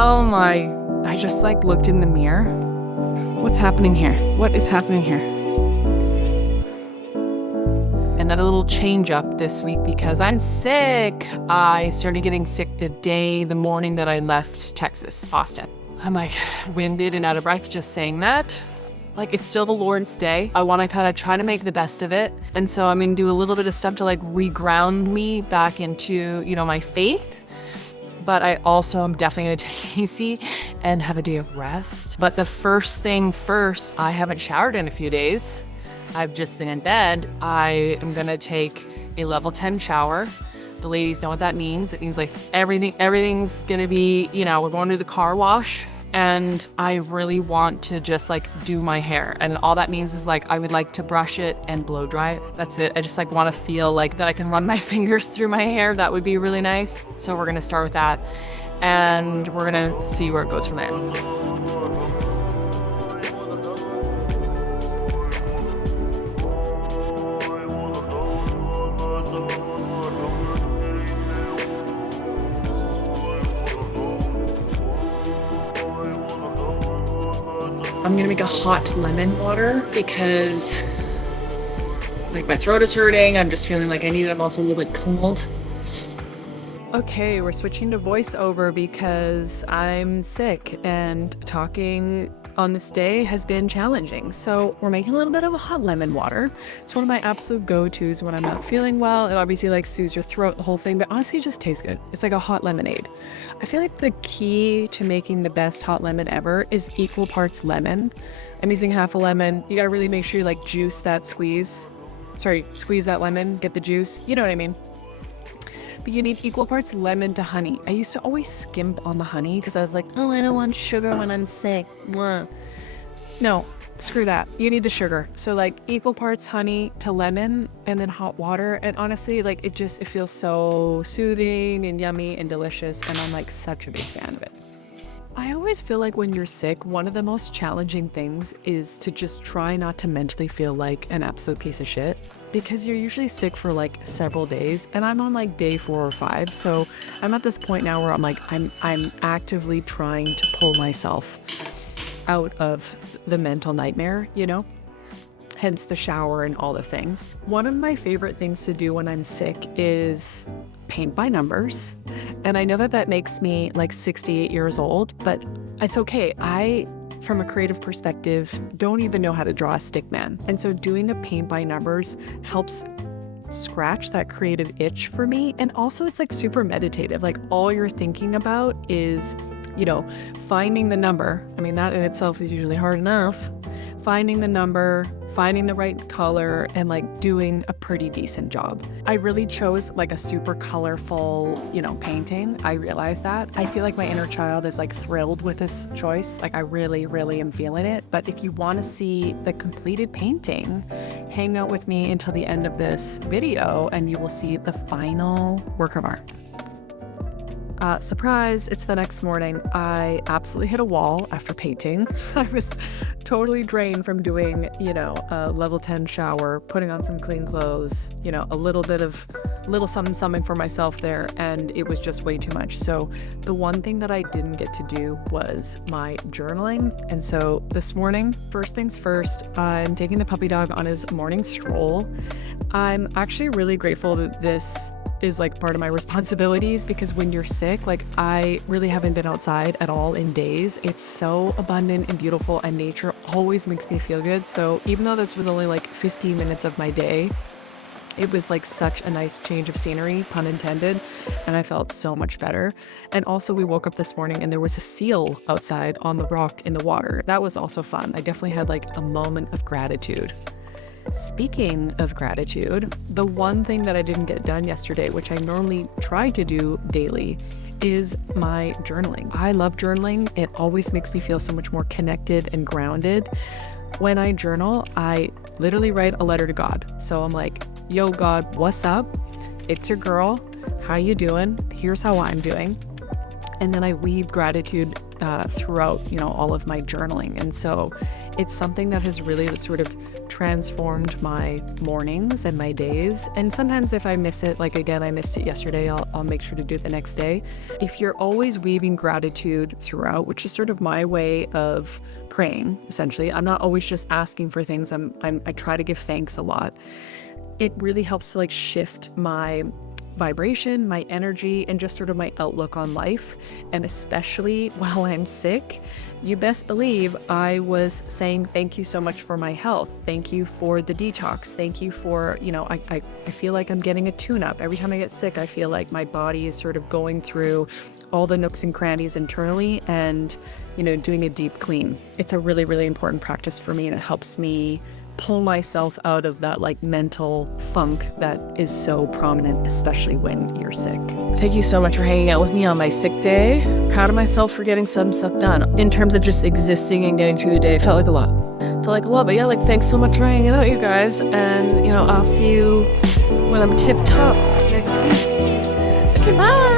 Oh my, I just like looked in the mirror. What's happening here? What is happening here? Another little change up this week because I'm sick. I started getting sick the morning that I left Texas, Austin. I'm like winded and out of breath just saying that. Like, it's still the Lord's Day. I want to kind of try to make the best of it. And so I'm going to do a little bit of stuff to like reground me back into, my faith. But I also am definitely going to take it easy and have a day of rest. But the first thing first, I haven't showered in a few days. I've just been in bed. I am going to take a level 10 shower. The ladies know what that means. It means like everything's going to be, we're going to the car wash. And I really want to just like do my hair. And all that means is like, I would like to brush it and blow dry it. That's it. I just like want to feel like that I can run my fingers through my hair. That would be really nice. So we're going to start with that. And we're going to see where it goes from there. I'm gonna make a hot lemon water because like my throat is hurting. I'm just feeling like I need it. I'm also a little bit cold. Okay, we're switching to voiceover because I'm sick and talking on this day has been challenging. So we're making a little bit of a hot lemon water. It's one of my absolute go-tos when I'm not feeling well. It obviously like soothes your throat, the whole thing, but honestly it just tastes good. It's like a hot lemonade. I feel like the key to making the best hot lemon ever is equal parts lemon. I'm using half a lemon. You gotta really make sure you like squeeze that lemon, get the juice. You know what I mean? But you need equal parts lemon to honey. I used to always skimp on the honey because I was like, oh, I don't want sugar when I'm sick. Blah. No, screw that. You need the sugar. So like equal parts honey to lemon and then hot water. And honestly, like it feels so soothing and yummy and delicious. And I'm like such a big fan of it. I always feel like when you're sick, one of the most challenging things is to just try not to mentally feel like an absolute piece of shit, because you're usually sick for like several days, and I'm on like day 4 or 5. So I'm at this point now where I'm like, I'm actively trying to pull myself out of the mental nightmare, hence the shower and all the things. One of my favorite things to do when I'm sick is paint by numbers. And I know that makes me like 68 years old, but it's okay. I, from a creative perspective, don't even know how to draw a stick man. And so doing a paint by numbers helps scratch that creative itch for me. And also it's like super meditative. Like all you're thinking about is, finding the number. I mean, that in itself is usually hard enough. Finding the number, finding the right color, and like doing a pretty decent job. I really chose like a super colorful, painting. I realized that. I feel like my inner child is like thrilled with this choice. Like I really, really am feeling it. But if you want to see the completed painting, hang out with me until the end of this video and you will see the final work of art. Surprise, it's the next morning. I absolutely hit a wall after painting. I was totally drained from doing, a level 10 shower, putting on some clean clothes, a little something for myself there, and it was just way too much. So the one thing that I didn't get to do was my journaling. And so this morning, first things first, I'm taking the puppy dog on his morning stroll. I'm actually really grateful that this is like part of my responsibilities, because when you're sick, like I really haven't been outside at all in days. It's so abundant and beautiful, and nature always makes me feel good. So even though this was only like 15 minutes of my day, it was like such a nice change of scenery, pun intended, and I felt so much better. And also we woke up this morning and there was a seal outside on the rock in the water. That was also fun. I definitely had like a moment of gratitude. Speaking of gratitude, the one thing that I didn't get done yesterday, which I normally try to do daily, is my journaling. I love journaling. It always makes me feel so much more connected and grounded. When I journal, I literally write a letter to God. So I'm like, yo, God, what's up? It's your girl. How you doing? Here's how I'm doing. And then I weave gratitude throughout, all of my journaling. And so it's something that has really sort of transformed my mornings and my days. And sometimes if I miss it, like again, I missed it yesterday, I'll make sure to do it the next day. If you're always weaving gratitude throughout, which is sort of my way of praying, essentially, I'm not always just asking for things. I try to give thanks a lot. It really helps to shift my vibration, my energy, and just sort of my outlook on life. And especially while I'm sick, you best believe I was saying thank you so much for my health. Thank you for the detox. Thank you for, I feel like I'm getting a tune-up. Every time I get sick, I feel like my body is sort of going through all the nooks and crannies internally and, doing a deep clean. It's a really, really important practice for me, and it helps me pull myself out of that mental funk that is so prominent, especially when you're sick. Thank you so much for hanging out with me on my sick day. Proud of myself for getting some stuff done. In terms of just existing and getting through the day, felt like a lot. But yeah, thanks so much for hanging out, you guys. And, I'll see you when I'm tip top next week. Okay, bye.